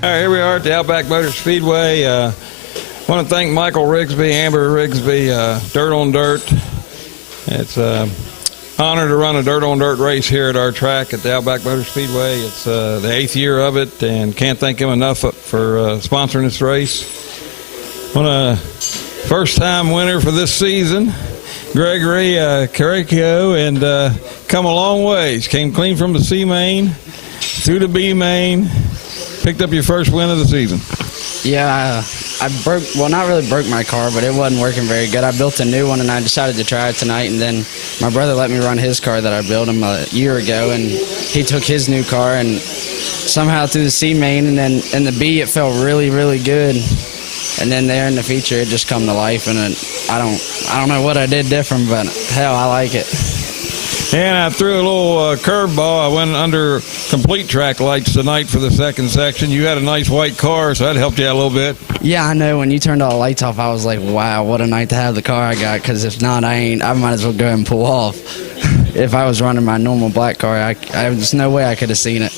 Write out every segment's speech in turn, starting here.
All right, here we are at the Outback Motor Speedway. Want to thank Michael Rigsby, Amber Rigsby, Dirt on Dirt. It's an honor to run a Dirt on Dirt race here at our track at the Outback Motor Speedway. It's the 8th year of it, and can't thank him enough for sponsoring this race. First-time winner for this season, Gregory Caracchio, and come a long ways. Came clean from the C main, through the B main, picked up your first win of the season. Yeah, I broke, well, not really broke my car, but it wasn't working very good. I built a new one, and I decided to try it tonight, and then my brother let me run his car that I built him a year ago, and he took his new car, and somehow through the C main, and then in the B, it felt really, really good. And then there in the feature, it just come to life, and I don't know what I did different, but hell, I like it. And I threw a little curveball. I went under complete track lights tonight for the second section. You had a nice white car, so that helped you out a little bit. Yeah, I know. When you turned all the lights off, I was like, wow, what a night to have the car I got, because if not, I might as well go ahead and pull off. If I was running my normal black car, there's no way I could have seen it.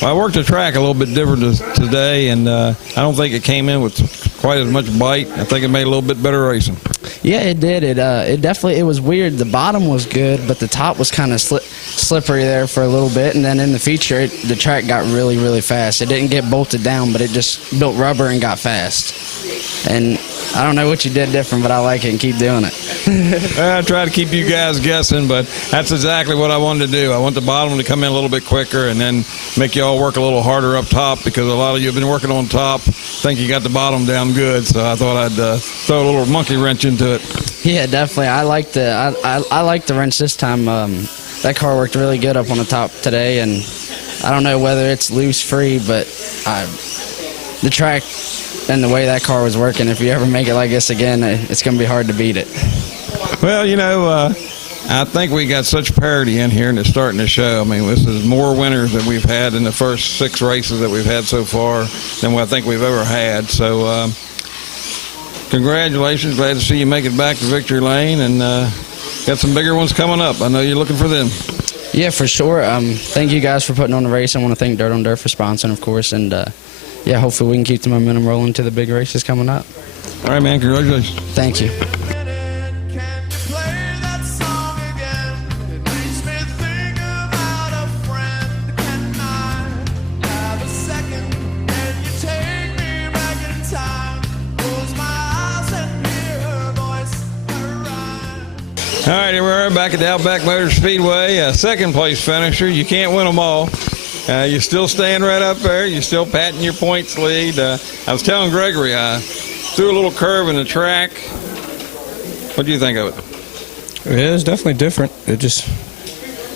Well, I worked the track a little bit different today, and I don't think it came in with quite as much bite. I think it made a little bit better racing. Yeah, it did. It definitely, it was weird. The bottom was good, but the top was kind of slippery there for a little bit, and then in the feature, the track got really, really fast. It didn't get bolted down, but it just built rubber and got fast. And I don't know what you did different, but I like it and keep doing it. I try to keep you guys guessing, but that's exactly what I wanted to do. I want the bottom to come in a little bit quicker and then make you all work a little harder up top, because a lot of you have been working on top. Think you got the bottom down good, so I thought I'd throw a little monkey wrench into it. Yeah, definitely. I like the wrench this time. That car worked really good up on the top today, and I don't know whether it's loose, free, but the track and the way that car was working, if you ever make it like this again, it's going to be hard to beat it. Well, you know, I think we got such parity in here, and it's starting to show. I mean, this is more winners than we've had in the first 6 races that we've had so far than what I think we've ever had. So congratulations. Glad to see you make it back to victory lane, and got some bigger ones coming up. I know you're looking for them. Yeah, for sure. Thank you guys for putting on the race. I want to thank Dirt on Dirt for sponsoring, of course, and yeah, hopefully we can keep the momentum rolling to the big races coming up. All right, man. Congratulations. Thank you. All right, here we are back at the Outback Motor Speedway. Second place finisher. You can't win them all. You're still staying right up there. You're still patting your points lead. I was telling Gregory, I threw a little curve in the track. What do you think of it? It was definitely different. It just,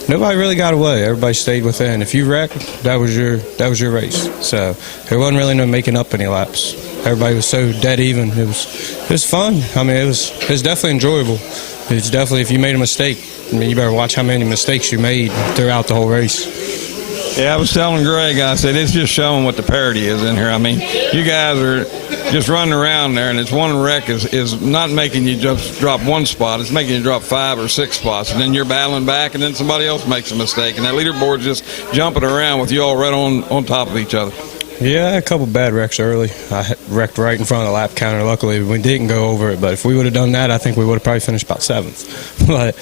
nobody really got away. Everybody stayed within. If you wrecked, that was your race. So there wasn't really no making up any laps. Everybody was so dead even. It was fun. I mean, it was definitely enjoyable. It's definitely, if you made a mistake, I mean, you better watch how many mistakes you made throughout the whole race. Yeah, I was telling Greg, I said, it's just showing what the parity is in here. I mean, you guys are just running around there, and it's one wreck is not making you just drop one spot. It's making you drop 5 or 6 spots, and then you're battling back, and then somebody else makes a mistake, and that leaderboard's just jumping around with you all right on top of each other. Yeah, a couple bad wrecks early. I wrecked right in front of the lap counter. Luckily, we didn't go over it, but if we would have done that, I think we would have probably finished about 7th. But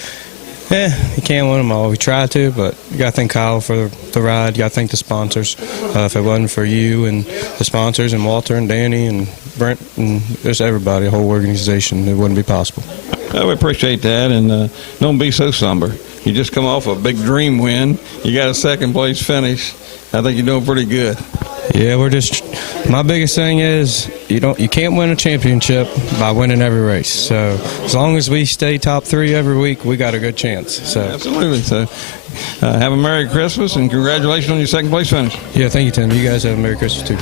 yeah, you can't win them all. We try to, but you got to thank Kyle for the ride. You got to thank the sponsors. If it wasn't for you and the sponsors and Walter and Danny and Brent and just everybody, the whole organization, it wouldn't be possible. Well, we appreciate that, and don't be so somber. You just come off a big dream win. You got a 2nd place finish. I think you're doing pretty good. Yeah, my biggest thing is you can't win a championship by winning every race. So as long as we stay top 3 every week, we got a good chance. So absolutely. So have a Merry Christmas, and congratulations on your 2nd place finish. Yeah, thank you, Tim. You guys have a Merry Christmas too.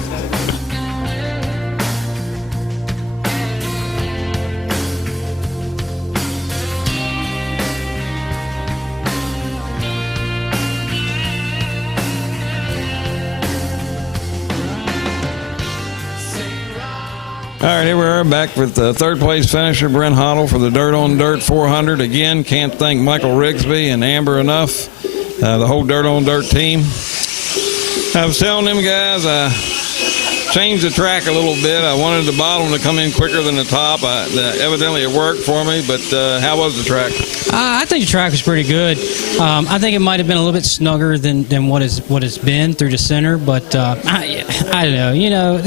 All right, here we are back with the 3rd place finisher, Brent Hoddle, for the Dirt on Dirt 400. Again, can't thank Michael Rigsby and Amber enough, the whole Dirt on Dirt team. I was telling them guys, changed the track a little bit. I wanted the bottom to come in quicker than the top. Evidently, it worked for me. But how was the track? I think the track was pretty good. I think it might have been a little bit snugger than what it's been through the center. But I don't know. You know,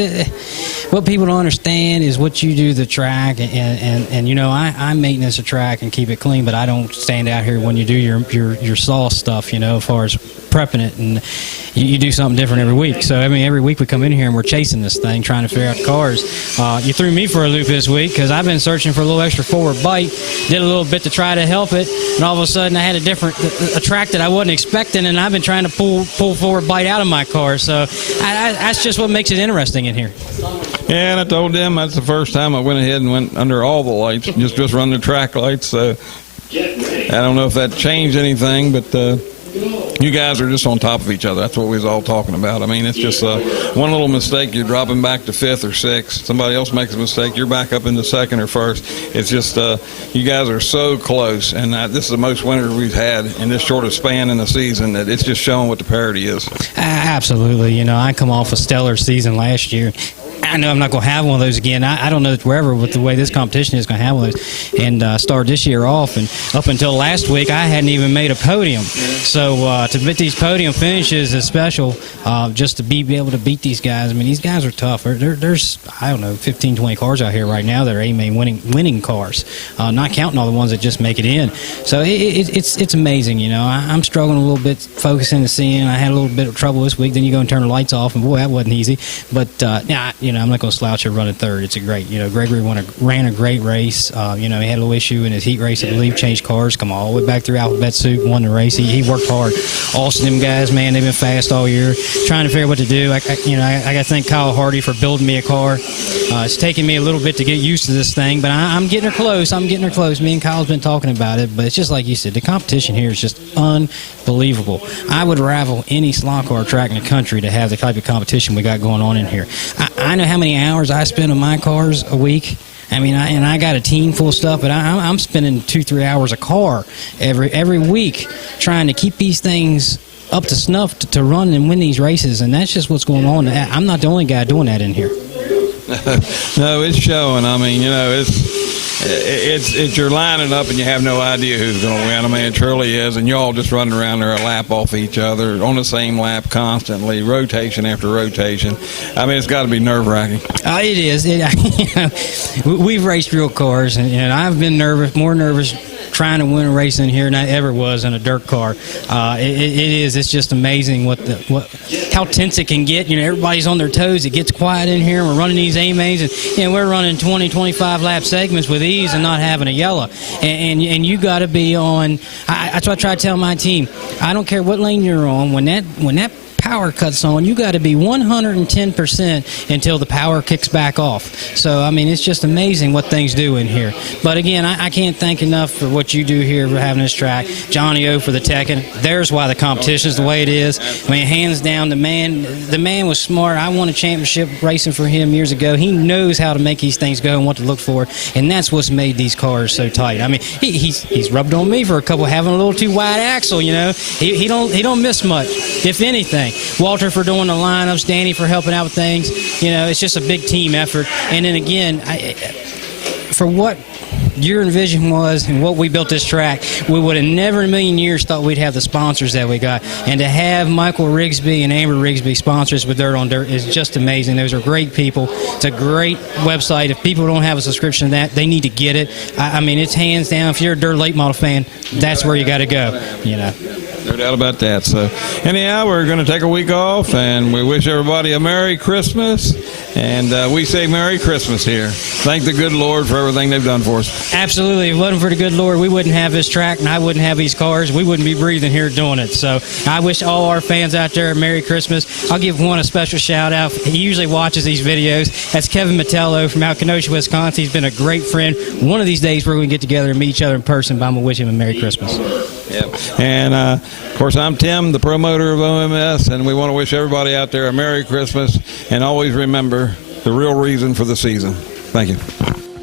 what people don't understand is what you do to the track, and you know, I maintenance a track and keep it clean, but I don't stand out here when you do your saw stuff. You know, as far as prepping it, and you do something different every week. So I mean, every week we come in here and we're chasing this thing, trying to figure out the cars. You threw me for a loop this week because I've been searching for a little extra forward bite, did a little bit to try to help it, and all of a sudden I had a track that I wasn't expecting, and I've been trying to pull forward bite out of my car. So that's just what makes it interesting in here. Yeah, and I told them that's the first time I went ahead and went under all the lights, just run the track lights. So I don't know if that changed anything, but you guys are just on top of each other. That's what we was all talking about. I mean, it's just one little mistake, you're dropping back to 5th or 6th. Somebody else makes a mistake, you're back up into 2nd or 1st. It's just you guys are so close, and this is the most winners we've had in this short of span in the season. That it's just showing what the parity is. Absolutely. You know, I come off a stellar season last year. I know I'm not going to have one of those again. I don't know wherever with the way this competition is going to have one of those. And start this year off, and up until last week, I hadn't even made a podium. So to get these podium finishes is special. Just to be able to beat these guys. I mean, these guys are tough. There's I don't know 15, 20 cars out here right now that are A-main winning cars, not counting all the ones that just make it in. So it's amazing. You know, I'm struggling a little bit focusing and seeing. I had a little bit of trouble this week. Then you go and turn the lights off, and boy, that wasn't easy. But you know, I'm not going to slouch here running 3rd. It's a great, you know, Gregory ran a great race. You know, he had a little issue in his heat race, I believe, changed cars, come all the way back through alphabet soup, won the race. He worked hard. Austin, them guys, man, they've been fast all year, trying to figure out what to do. I got to thank Kyle Hardy for building me a car. It's taken me a little bit to get used to this thing, but I'm getting her close. Me and Kyle's been talking about it, but it's just like you said, the competition here is just unbelievable. I would rival any slot car track in the country to have the type of competition we got going on in here. I know how many hours I spend on my cars a week. I mean, I got a team full of stuff, but I'm spending 2-3 hours a car every week trying to keep these things up to snuff to run and win these races, and that's just what's going on. I'm not the only guy doing that in here. No, it's showing. I mean, you know, it's you're lining up and you have no idea who's going to win. I mean, it truly is, and you all just running around there a lap off each other on the same lap constantly, rotation after rotation. I mean, it's got to be nerve-wracking. It is. We've raced real cars, and I've been more nervous trying to win a race in here than I ever was in a dirt car. It is. It's just amazing how tense it can get. You know, everybody's on their toes. It gets quiet in here, and we're running these A-mains, and we're running 20, 25 lap segments with ease and not having a yellow. And you got to be on. That's what I try to tell my team. I don't care what lane you're on. When that power cuts on, you got to be 110% until the power kicks back off. So, I mean, it's just amazing what things do in here. But again, I can't thank enough for what you do here for having this track. Johnny O for the teching. There's why the competition is the way it is. I mean, hands down, the man was smart. I won a championship racing for him years ago. He knows how to make these things go and what to look for, and that's what's made these cars so tight. I mean, he's rubbed on me for a couple having a little too wide axle. You know, he don't miss much, if anything. Walter for doing the lineups, Danny for helping out with things. You know, it's just a big team effort. And then again, for what your vision was and what we built this track, we would have never in a million years thought we'd have the sponsors that we got. And to have Michael Rigsby and Amber Rigsby sponsors with Dirt on Dirt is just amazing. Those are great people. It's a great website. If people don't have a subscription to that, they need to get it. I mean, it's hands down. If you're a Dirt Late Model fan, that's where you got to go, you know. No doubt about that. So anyhow, we're going to take a week off, and we wish everybody a Merry Christmas, and we say Merry Christmas here. Thank the good Lord for everything they've done for us. Absolutely. If it wasn't for the good Lord, we wouldn't have this track, and I wouldn't have these cars. We wouldn't be breathing here doing it. So I wish all our fans out there a Merry Christmas. I'll give one a special shout-out. He usually watches these videos. That's Kevin Mettello from out Kenosha, Wisconsin. He's been a great friend. One of these days, we're going to get together and meet each other in person, but I'm going to wish him a Merry Christmas. Yep. And, of course, I'm Tim, the promoter of OMS, and we want to wish everybody out there a Merry Christmas, and always remember the real reason for the season. Thank you.